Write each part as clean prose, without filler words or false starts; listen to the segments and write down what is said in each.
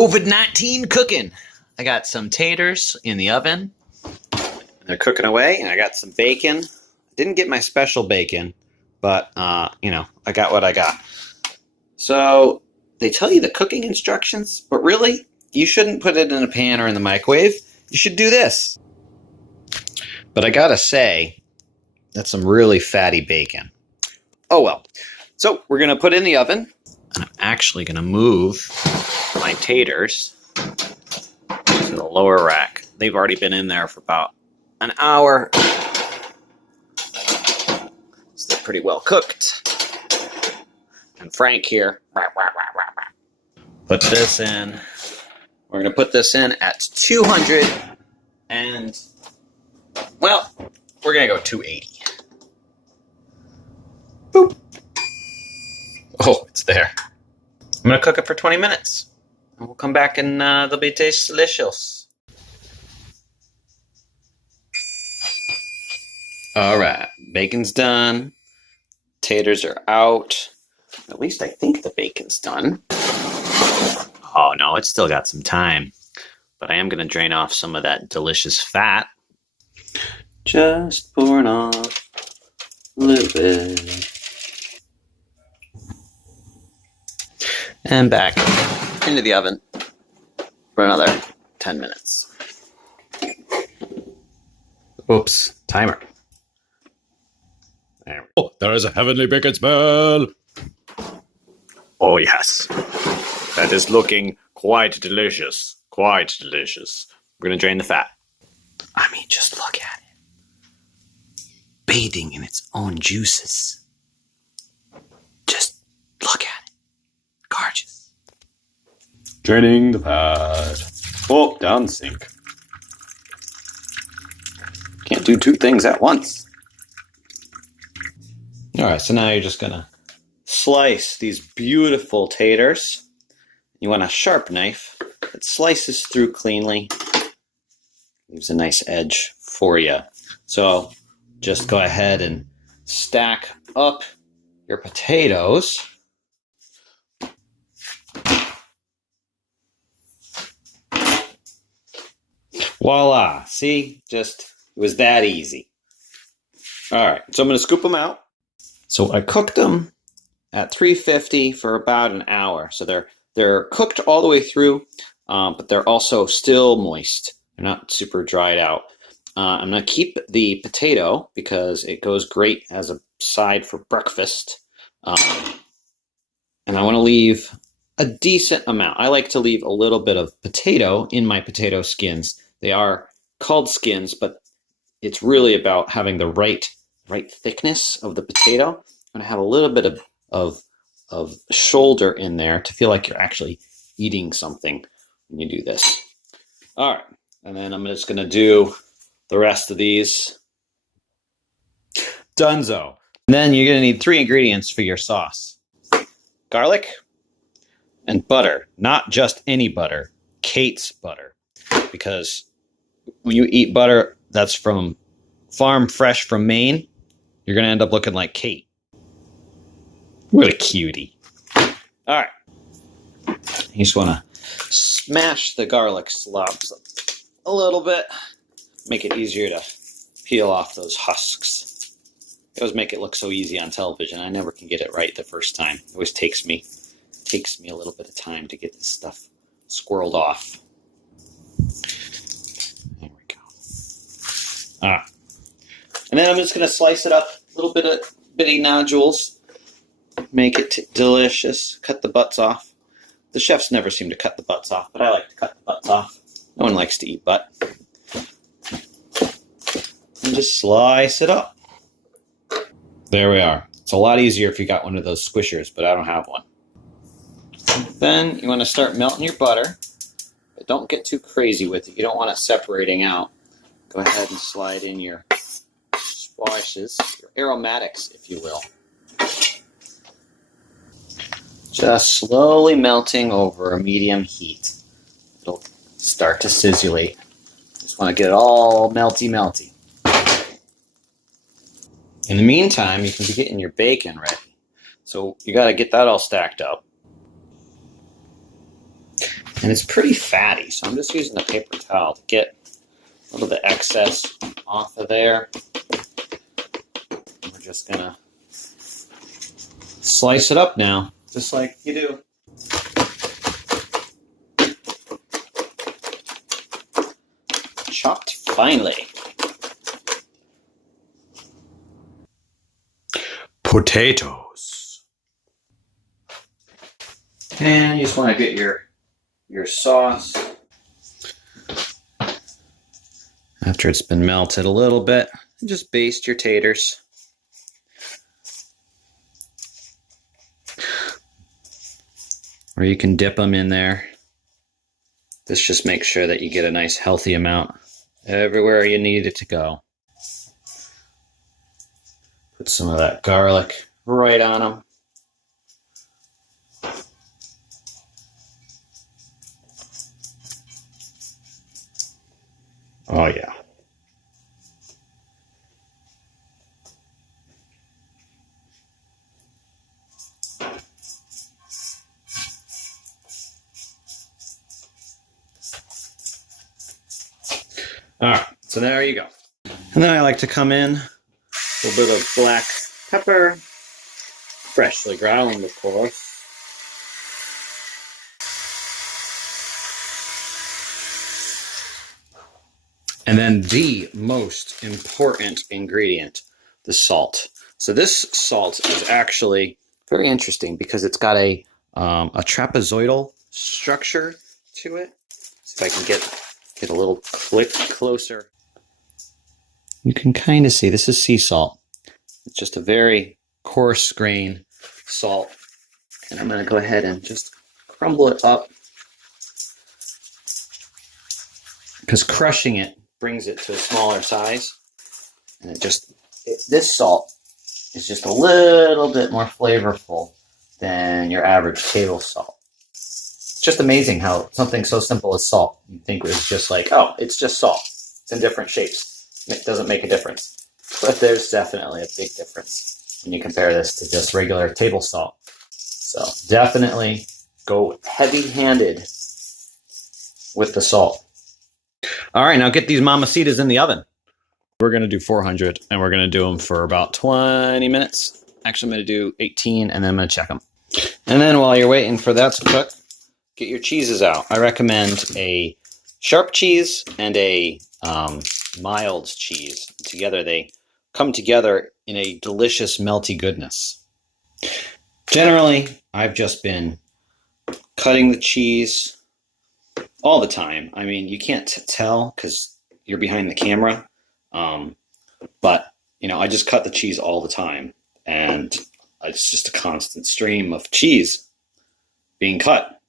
COVID-19 cooking. I got some taters in the oven. They're cooking away, and I got some bacon. Didn't get my special bacon, but, I got what I got. So they tell you the cooking instructions, but really, you shouldn't put it in a pan or in the microwave. You should do this. But I gotta say, that's some really fatty bacon. Oh well. So we're gonna put it in the oven. I'm actually gonna move my taters to the lower rack. They've already been in there for about an hour. So they're pretty well cooked. And Frank here, put this in. We're gonna put this in at 200 and, well, we're gonna go 280. Boop. Oh, it's there. I'm gonna cook it for 20 minutes. And we'll come back and they'll be taste delicious. All right, bacon's done. Taters are out. At least I think the bacon's done. Oh no, it's still got some time. But I am gonna drain off some of that delicious fat. Just pouring off a little bit. And back into the oven for another 10 minutes. Oops, timer. There. Oh, there is a heavenly bacon smell. Oh yes. That is looking quite delicious. Quite delicious. We're gonna drain the fat. I mean, just look at it. Bathing in its own juices. Just look at it. Gorgeous. Draining the fat. Oh, down the sink. Can't do two things at once. All right, so now you're just gonna slice these beautiful taters. You want a sharp knife that slices through cleanly. Leaves a nice edge for you. So just go ahead and stack up your potatoes. Voila, see, it was that easy. All right, so I'm gonna scoop them out. So I cooked them at 350 for about an hour. So they're cooked all the way through, but they're also still moist. They're not super dried out. I'm gonna keep the potato because it goes great as a side for breakfast. And I wanna leave a decent amount. I like to leave a little bit of potato in my potato skins. They are called skins, but it's really about having the right thickness of the potato. I'm gonna have a little bit of shoulder in there to feel like you're actually eating something when you do this. All right, and then I'm just gonna do the rest of these. Dunzo. And then you're gonna need 3 ingredients for your sauce. Garlic and butter, not just any butter, Tates butter. Because when you eat butter that's from farm fresh from Maine, you're gonna end up looking like Kate. What a cutie. All right. You just want to smash the garlic slobs a little bit. Make it easier to peel off those husks. They always make it look so easy on television. I never can get it right the first time. It always takes me a little bit of time to get this stuff squirreled off. There we go. All right. And then I'm just going to slice it up, a little bit of bitty nodules. Make it delicious. Cut the butts off. The chefs never seem to cut the butts off, but I like to cut the butts off. No one likes to eat butt. And just slice it up. There we are. It's a lot easier if you got one of those squishers, but I don't have one. Then you want to start melting your butter, but don't get too crazy with it. You don't want it separating out. Go ahead and slide in your squashes, your aromatics, if you will. Just slowly melting over a medium heat. It'll start to sizzulate. Just want to get it all melty. In the meantime, you can be getting your bacon ready. So you got to get that all stacked up. And it's pretty fatty, so I'm just using a paper towel to get a little bit excess off of there. We're just gonna slice it up now, just like you do. Chopped finely. Potatoes. And you just want to get your sauce. After it's been melted a little bit, just baste your taters. Or you can dip them in there. This just makes sure that you get a nice healthy amount everywhere you need it to go. Put some of that garlic right on them. Oh yeah. All right, so there you go. And then I like to come in, a little bit of black pepper, freshly ground, of course. And then the most important ingredient, the salt. So this salt is actually very interesting because it's got a trapezoidal structure to it. See if I can get a little click closer. You can kind of see this is sea salt. It's just a very coarse grain salt. And I'm going to go ahead and just crumble it up because crushing it brings it to a smaller size. And this salt is just a little bit more flavorful than your average table salt. It's just amazing how something so simple as salt, you'd think was just like, oh, it's just salt. It's in different shapes. It doesn't make a difference. But there's definitely a big difference when you compare this to just regular table salt. So definitely go heavy-handed with the salt. All right, now get these mamacitas in the oven. We're going to do 400, and we're going to do them for about 20 minutes. Actually, I'm going to do 18, and then I'm going to check them. And then while you're waiting for that to cook, get your cheeses out. I recommend a sharp cheese and a mild cheese. Together, they come together in a delicious, melty goodness. Generally, I've just been cutting the cheese all the time. I mean, you can't tell because you're behind the camera. But, you know, I just cut the cheese all the time. And it's just a constant stream of cheese being cut.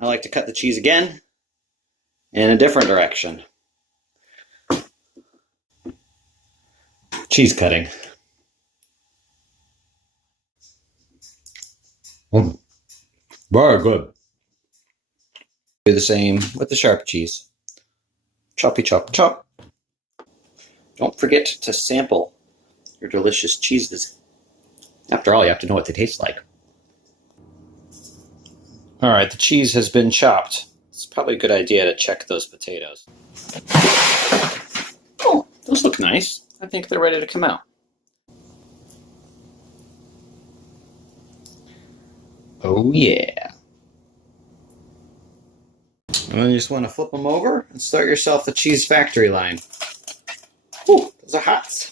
I like to cut the cheese again in a different direction. Cheese cutting. Very good. Do the same with the sharp cheese. Choppy chop chop. Don't forget to sample your delicious cheeses. After all, you have to know what they taste like. All right, the cheese has been chopped. It's probably a good idea to check those potatoes. Oh, those look nice. I think they're ready to come out. Oh yeah. And then you just want to flip them over and start yourself a cheese factory line. Ooh, those are hot.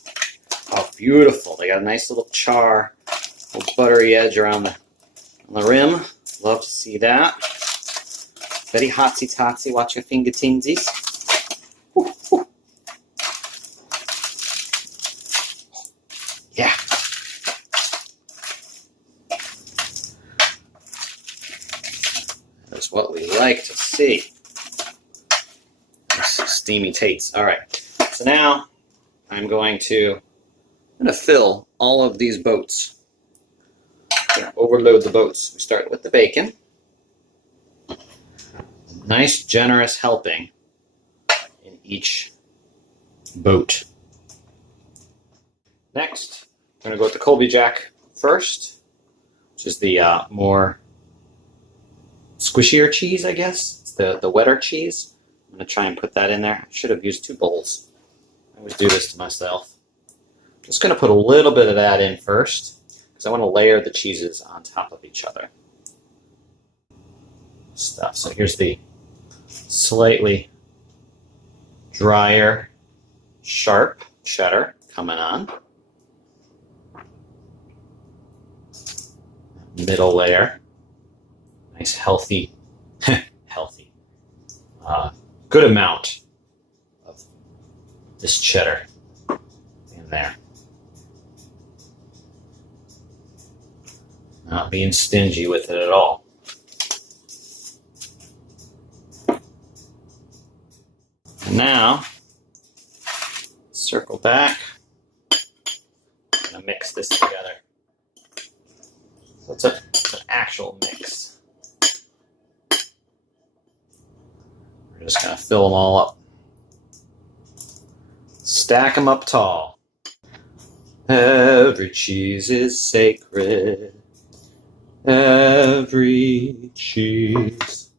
Oh, beautiful. They got a nice little char, little buttery edge around the rim. Love to see that. Very hotsy-totsy. Watch your finger tinsies. Ooh, ooh. Yeah. That's what we like to see. Nice steamy tates. All right. So now I'm going to fill all of these boats. I'm going to overload the boats. We start with the bacon. Nice, generous helping in each boat. Next, I'm going to go with the Colby Jack first, which is the more squishier cheese, I guess. It's the wetter cheese. I'm going to try and put that in there. I should have used 2 bowls. I always do this to myself. Just going to put a little bit of that in first because I want to layer the cheeses on top of each other. Stuff. So here's the slightly drier, sharp cheddar coming on. Middle layer. Nice healthy, good amount of this cheddar in there. Not being stingy with it at all. And now, circle back. I'm going to mix this together. So it's an actual mix. We're just going to fill them all up. Stack them up tall. Every cheese is sacred. Every cheese.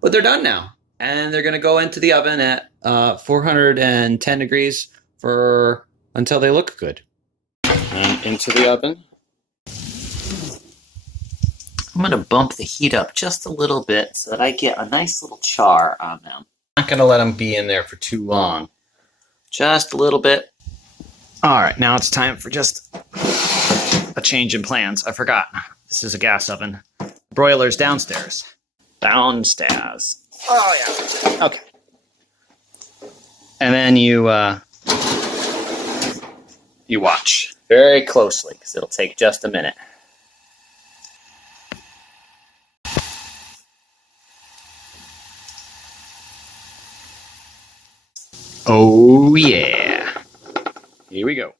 But they're done now. And they're going to go into the oven at 410 degrees until they look good. And into the oven. I'm going to bump the heat up just a little bit so that I get a nice little char on them. I'm not going to let them be in there for too long. Just a little bit. All right, now it's time for just a change in plans. I forgot. This is a gas oven. Broiler's downstairs. Downstairs. Oh, yeah. Okay. And then you watch very closely because it'll take just a minute. Oh, yeah. Here we go.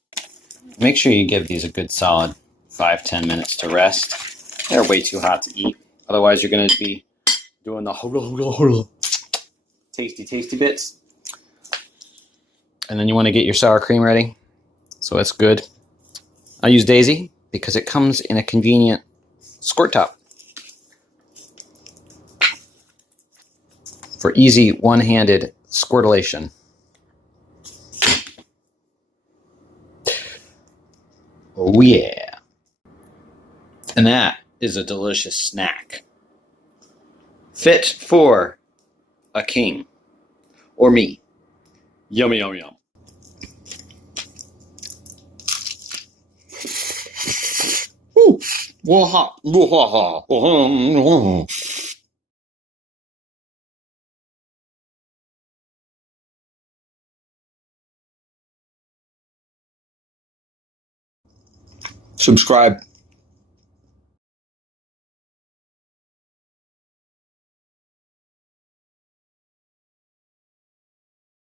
Make sure you give these a good solid 5-10 minutes to rest. They're way too hot to eat. Otherwise, you're going to be doing the tasty bits. And then you want to get your sour cream ready. So it's good. I use Daisy because it comes in a convenient squirt top. For easy one-handed squirtulation. Oh yeah. And that is a delicious snack. Fit for a king. Or me. Yummy, yum, yum. Ooh. Subscribe.